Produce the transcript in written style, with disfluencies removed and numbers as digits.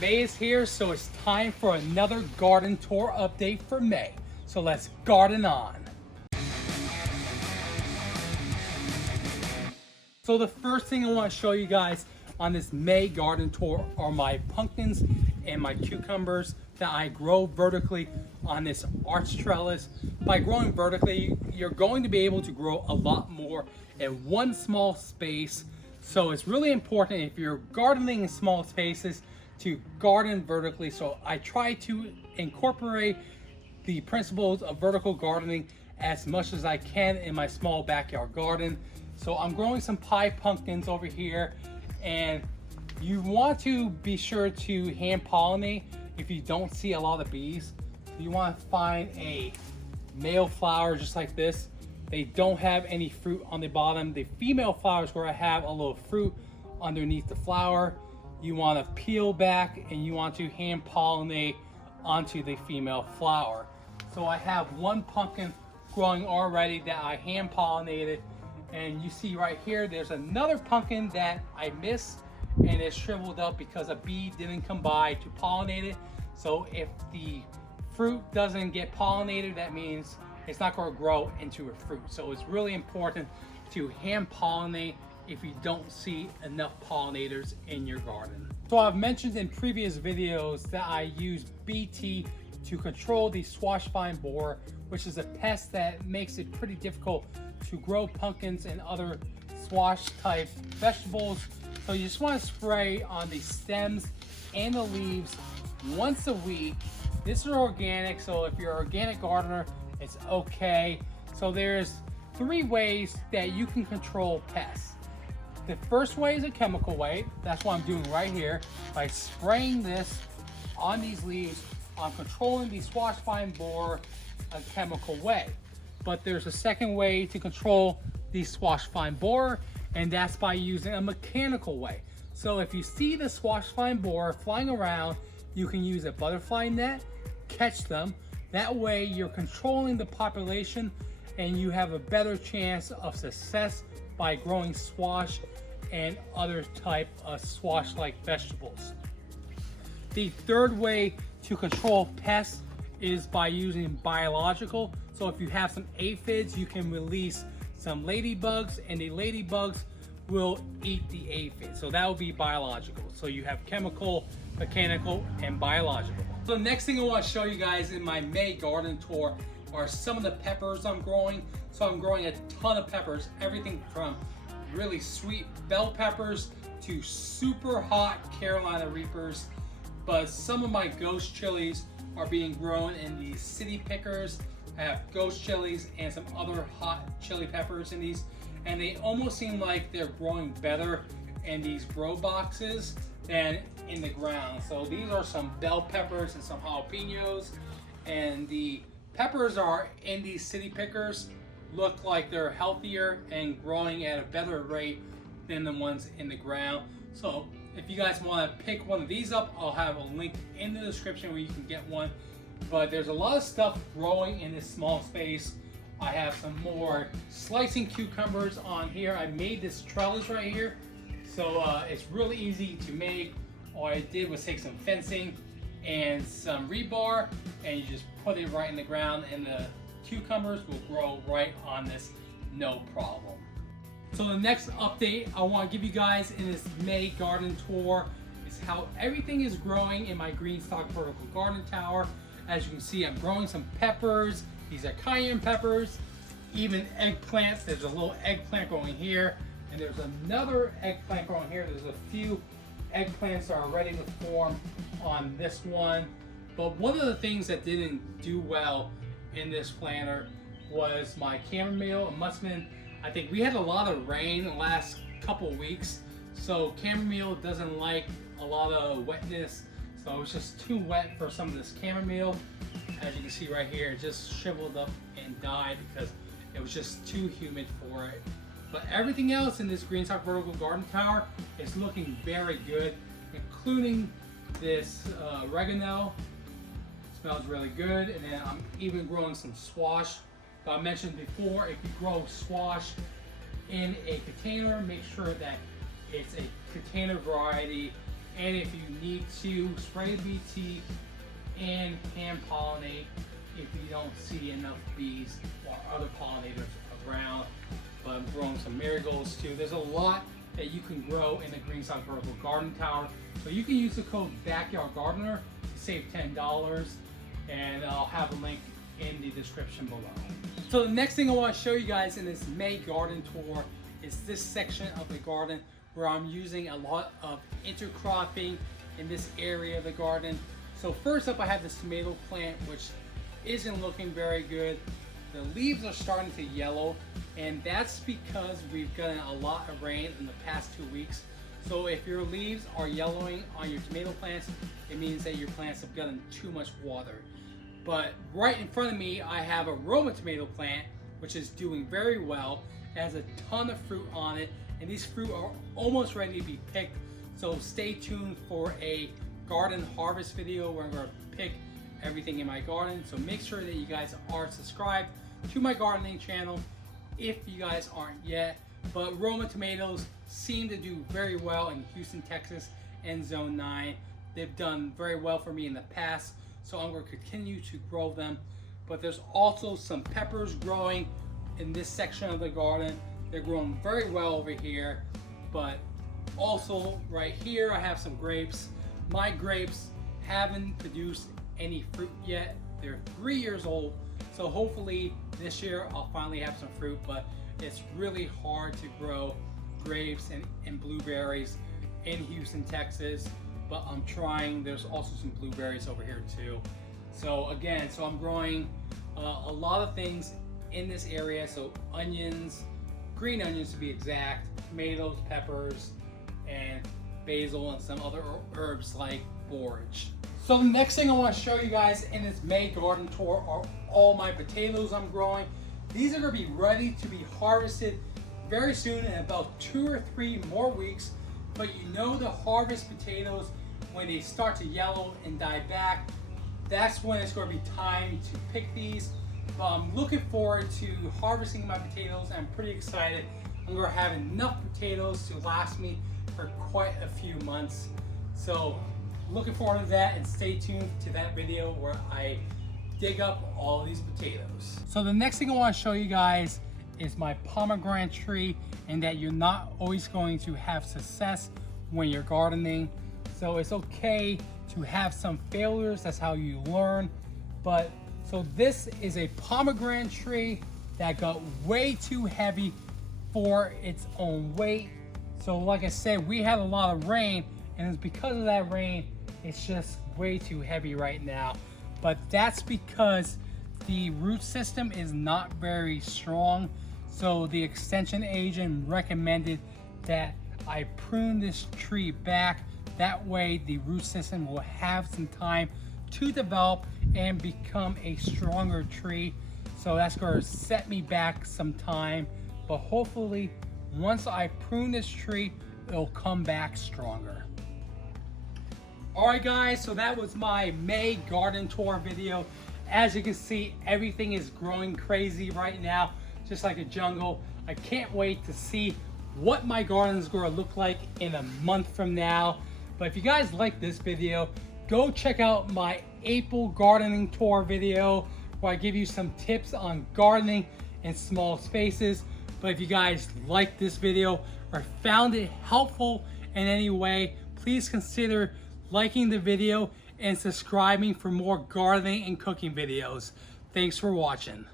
May is here, so it's time for another garden tour update for May. So let's garden on. So the first thing I want to show you guys on this May garden tour are my pumpkins and my cucumbers that I grow vertically on this arch trellis. By growing vertically, you're going to be able to grow a lot more in one small space. So it's really important if you're gardening in small spaces to garden vertically. So I try to incorporate the principles of vertical gardening as much as I can in my small backyard garden. So I'm growing some pie pumpkins over here, and you want to be sure to hand pollinate if you don't see a lot of bees. You want to find a male flower just like this. They don't have any fruit on the bottom. The female flowers where I have a little fruit underneath the flower, you want to peel back and you want to hand pollinate onto the female flower. So I have one pumpkin growing already that I hand pollinated, and you see right here there's another pumpkin that I missed and it's shriveled up because a bee didn't come by to pollinate it. So if the fruit doesn't get pollinated, that means it's not going to grow into a fruit. So it's really important to hand pollinate if you don't see enough pollinators in your garden. So I've mentioned in previous videos that I use BT to control the squash vine borer, which is a pest that makes it pretty difficult to grow pumpkins and other squash type vegetables. So you just want to spray on the stems and the leaves once a week. This is organic, so if you're an organic gardener, it's okay. So there's 3 ways that you can control pests. The first way is a chemical way. That's what I'm doing right here. By spraying this on these leaves, I'm controlling the squash vine borer a chemical way. But there's a second way to control the squash vine borer, and that's by using a mechanical way. So if you see the squash vine borer flying around, you can use a butterfly net, catch them. That way you're controlling the population and you have a better chance of success by growing squash and other type of squash-like vegetables. The third way to control pests is by using biological. So if you have some aphids, you can release some ladybugs, and the ladybugs will eat the aphids. So that will be biological. So you have chemical, mechanical, and biological. So the next thing I want to show you guys in my May garden tour are some of the peppers I'm growing. So I'm growing a ton of peppers, everything from really sweet bell peppers to super hot Carolina Reapers. But some of my ghost chilies are being grown in these city pickers. I have ghost chilies and some other hot chili peppers in these, and they almost seem like they're growing better in these grow boxes than in the ground. So these are some bell peppers and some jalapenos, and the peppers are in these city pickers look like they're healthier and growing at a better rate than the ones in the ground. So if you guys want to pick one of these up, I'll have a link in the description where you can get one. But there's a lot of stuff growing in this small space. I have some more slicing cucumbers on here. I made this trellis right here, so it's really easy to make. All I did was take some fencing and some rebar, and you just put it right in the ground, and the cucumbers will grow right on this, no problem. So the next update I want to give you guys in this May garden tour is how everything is growing in my green stock vertical garden tower. As you can see, I'm growing some peppers. These are cayenne peppers, even eggplants. There's a little eggplant growing here, and there's another eggplant growing here. There's a few eggplants that are ready to form on this one. But one of the things that didn't do well in this planter was my chamomile and muscadine. I think we had a lot of rain the last couple weeks, so chamomile doesn't like a lot of wetness. So it was just too wet for some of this chamomile. As you can see right here, it just shriveled up and died because it was just too humid for it. But everything else in this green stock vertical garden tower is looking very good, including this oregano. Smells really good. And then I'm even growing some squash. But I mentioned before, if you grow squash in a container, make sure that it's a container variety And if you need to, spray BT and hand pollinate if you don't see enough bees or other pollinators around. But I'm growing some marigolds too. There's a lot that you can grow in the green side vertical garden tower. So you can use the code BackyardGardener to save $10, and I'll have a link in the description below. So the next thing I want to show you guys in this May garden tour is this section of the garden where I'm using a lot of intercropping in this area of the garden. So first up, I have this tomato plant, which isn't looking very good. The leaves are starting to yellow, and that's because we've gotten a lot of rain in the past 2 weeks. So if your leaves are yellowing on your tomato plants, it means that your plants have gotten too much water. But right in front of me, I have a Roma tomato plant, which is doing very well. It has a ton of fruit on it, and these fruit are almost ready to be picked. So stay tuned for a garden harvest video where I'm going to pick everything in my garden. So make sure that you guys are subscribed to my gardening channel if you guys aren't yet. But Roma tomatoes seem to do very well in Houston, Texas and Zone 9. They've done very well for me in the past, so I'm going to continue to grow them. But there's also some peppers growing in this section of the garden. They're growing very well over here. But also right here I have some grapes. My grapes haven't produced any fruit yet. They're 3 years old, so hopefully this year I'll finally have some fruit. But it's really hard to grow grapes and blueberries in Houston, Texas, but I'm trying. There's also some blueberries over here too. So again, I'm growing a lot of things in this area. So onions, green onions to be exact, tomatoes, peppers, and basil, and some other herbs like borage. So the next thing I want to show you guys in this May garden tour are all my potatoes I'm growing. These are going to be ready to be harvested very soon, in about 2 or 3 more weeks. But you know, the harvest potatoes, when they start to yellow and die back, that's when it's going to be time to pick these. But I'm looking forward to harvesting my potatoes. I'm pretty excited. I'm going to have enough potatoes to last me for quite a few months. So looking forward to that, and stay tuned to that video where I dig up all these potatoes. So the next thing I want to show you guys is my pomegranate tree, and that you're not always going to have success when you're gardening. So it's okay to have some failures. That's how you learn. But so this is a pomegranate tree that got way too heavy for its own weight. So like I said, we had a lot of rain, and it's because of that rain, it's just way too heavy right now. But that's because the root system is not very strong. So the extension agent recommended that I prune this tree back. That way the root system will have some time to develop and become a stronger tree. So that's going to set me back some time. But hopefully once I prune this tree, it'll come back stronger. Alright guys, so that was my May garden tour video. As you can see, everything is growing crazy right now, just like a jungle. I can't wait to see what my garden is going to look like in a month from now. But if you guys like this video, go check out my April gardening tour video where I give you some tips on gardening in small spaces. But if you guys like this video or found it helpful in any way, please consider liking the video and subscribing for more gardening and cooking videos. Thanks for watching.